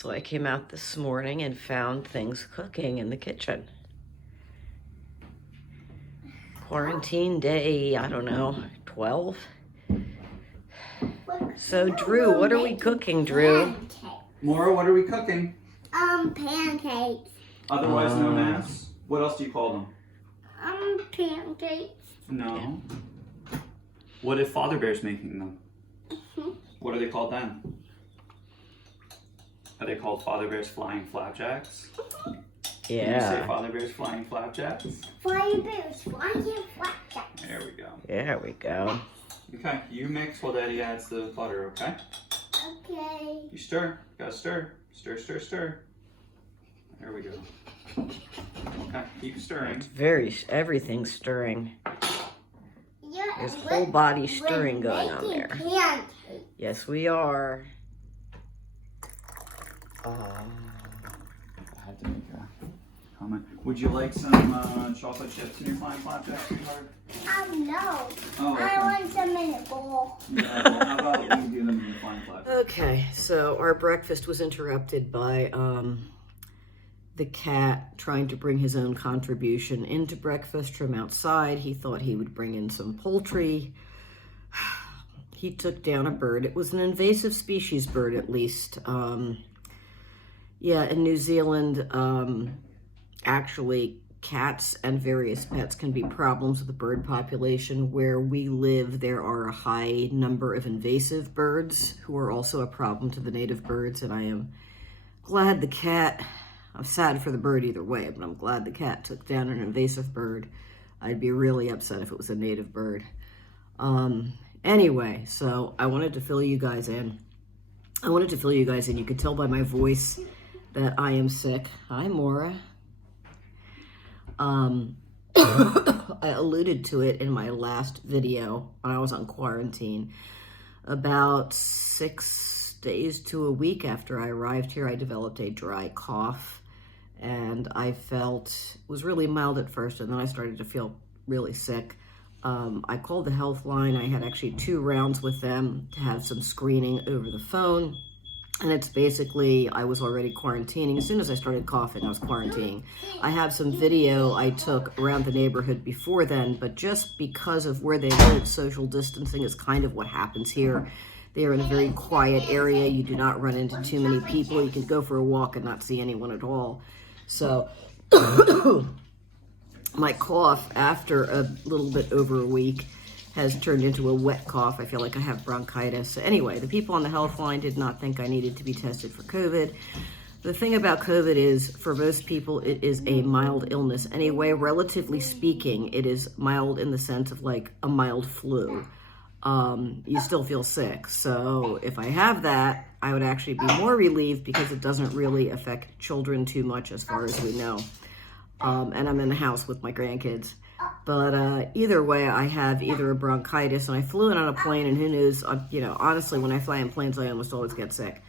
So I came out this morning and found things cooking in the kitchen. Quarantine day, I don't know, 12? So Drew, what are we cooking, Drew? Maura, what are we cooking? Pancakes. Otherwise known as? What else do you call them? Pancakes. No. What if Father Bear's making them? What are they called then? Are they called Father Bear's Flying Flapjacks? Yeah. Can you say Father Bear's Flying Flapjacks? Father Bear's Flying Flapjacks. There we go. There we go. Okay, you mix while Daddy adds the butter, okay? Okay. You stir. Gotta stir. Stir, stir, stir. There we go. Okay, keep stirring. Everything's stirring. Yeah, There's whole body stirring going on there. Pancakes. Yes, we are. I had to make a comment. Would you like some chocolate chips in your Flying Flapjacks, sweetheart? No. Oh, okay. I want some in a bowl. Yeah, well, how about we do them in the Flying Flapjacks? Okay, so our breakfast was interrupted by the cat trying to bring his own contribution into breakfast from outside. He thought he would bring in some poultry. He took down a bird. It was an invasive species bird, at least. Yeah, in New Zealand, actually, cats and various pets can be problems with the bird population. Where we live, there are a high number of invasive birds who are also a problem to the native birds, and I am glad the cat, I'm sad for the bird either way, but I'm glad the cat took down an invasive bird. I'd be really upset if it was a native bird. Anyway, so I wanted to fill you guys in. You could tell by my voice that I am sick. Hi, Maura. I alluded to it in my last video when I was on quarantine. About 6 days to a week after I arrived here, I developed a dry cough, and I was really mild at first, and then I started to feel really sick. I called the health line. I had actually 2 rounds with them to have some screening over the phone. And it's basically, I was already quarantining. As soon as I started coughing, I was quarantining. I have some video I took around the neighborhood before then, but just because of where they live, social distancing is kind of what happens here. They are in a very quiet area. You do not run into too many people. You can go for a walk and not see anyone at all. So my cough, after a little bit over a week, has turned into a wet cough. I feel like I have bronchitis. So anyway, the people on the health line did not think I needed to be tested for COVID. The thing about COVID is, for most people, it is a mild illness. Anyway, relatively speaking, it is mild in the sense of like a mild flu. You still feel sick. So if I have that, I would actually be more relieved because it doesn't really affect children too much as far as we know. And I'm in the house with my grandkids. But either way, I have either a bronchitis, and I flew in on a plane, and who knows, honestly, when I fly in planes, I almost always get sick.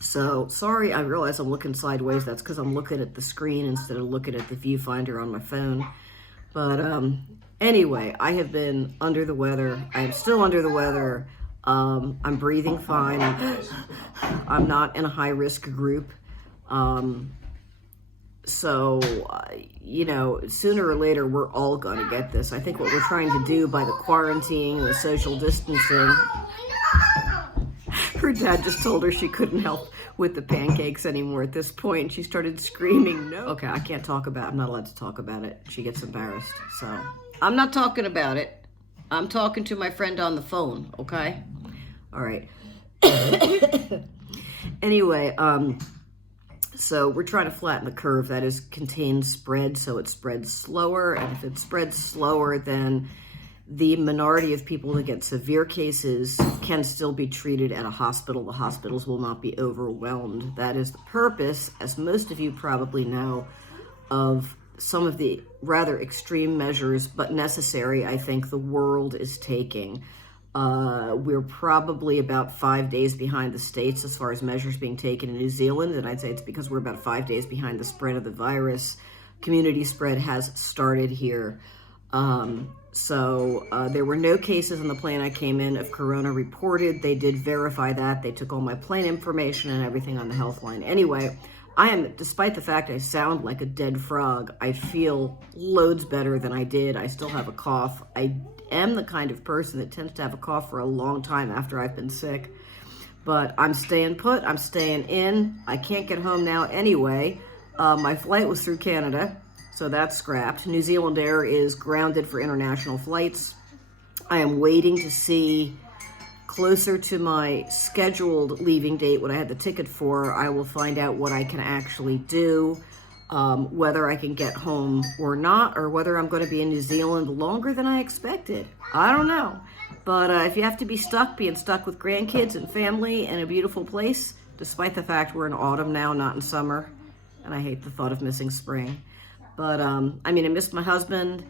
So, sorry, I realize I'm looking sideways. That's because I'm looking at the screen instead of looking at the viewfinder on my phone. But anyway, I have been under the weather. I am still under the weather. I'm breathing fine. I'm not in a high-risk group. So, sooner or later, we're all going to get this. I think what we're trying to do by the quarantine, the social distancing. Her dad just told her she couldn't help with the pancakes anymore at this point. She started screaming, no. Okay, I can't talk about it. I'm not allowed to talk about it. She gets embarrassed. So, I'm not talking about it. I'm talking to my friend on the phone, okay? All right. Anyway, so we're trying to flatten the curve. That is contained spread, so it spreads slower. And if it spreads slower, then the minority of people that get severe cases can still be treated at a hospital. The hospitals will not be overwhelmed. That is the purpose, as most of you probably know, of some of the rather extreme measures, but necessary, I think, the world is taking. We're probably about 5 days behind the States as far as measures being taken in New Zealand, and I'd say it's because we're about 5 days behind the spread of the virus. Community spread has started here. There were no cases on the plane I came in of corona reported. They did verify that. They took all my plane information and everything on the health line. Anyway, despite the fact I sound like a dead frog, I feel loads better than I did. I still have a cough. I am the kind of person that tends to have a cough for a long time after I've been sick. But I'm staying put. I'm staying in. I can't get home now anyway. My flight was through Canada, so that's scrapped. New Zealand Air is grounded for international flights. I am waiting to see closer to my scheduled leaving date, what I had the ticket for. I will find out what I can actually do, whether I can get home or not, or whether I'm going to be in New Zealand longer than I expected. I don't know. But if you have to be being stuck with grandkids and family in a beautiful place, despite the fact we're in autumn now, not in summer, and I hate the thought of missing spring. But, I missed my husband.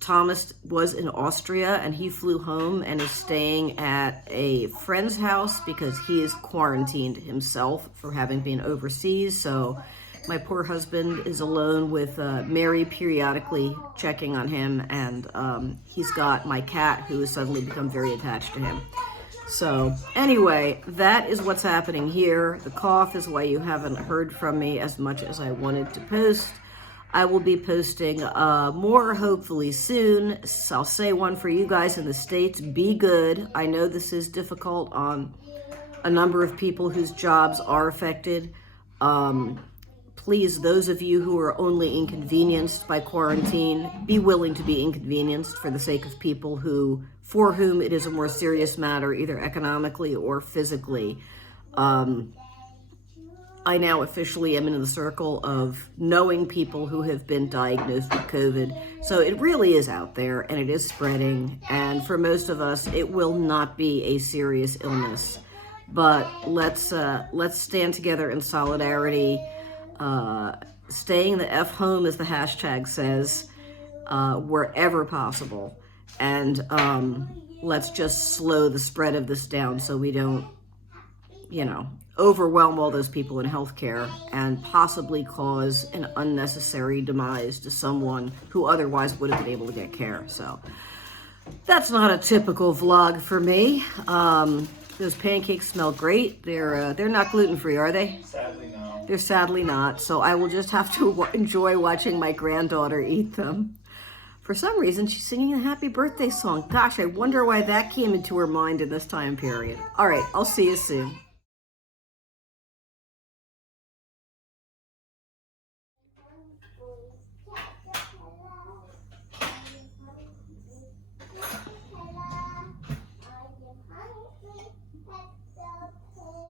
Thomas was in Austria, and he flew home and is staying at a friend's house because he is quarantined himself for having been overseas. So my poor husband is alone with Mary periodically checking on him, and he's got my cat who has suddenly become very attached to him. So anyway, that is what's happening here. The cough is why you haven't heard from me as much as I wanted to post. I will be posting more hopefully soon. I'll say one for you guys in the States. Be good. I know this is difficult on a number of people whose jobs are affected. Please, those of you who are only inconvenienced by quarantine, be willing to be inconvenienced for the sake of people for whom it is a more serious matter, either economically or physically. I now officially am in the circle of knowing people who have been diagnosed with COVID. So it really is out there and it is spreading. And for most of us, it will not be a serious illness. But let's stand together in solidarity. Staying the F home, as the hashtag says, wherever possible. And let's just slow the spread of this down so we don't, overwhelm all those people in healthcare and possibly cause an unnecessary demise to someone who otherwise would have been able to get care. So that's not a typical vlog for me. Those pancakes smell great. They're not gluten-free, are they? Sadly, no. They're sadly not. So I will just have to enjoy watching my granddaughter eat them. For some reason, she's singing a happy birthday song. Gosh, I wonder why that came into her mind in this time period. All right, I'll see you soon.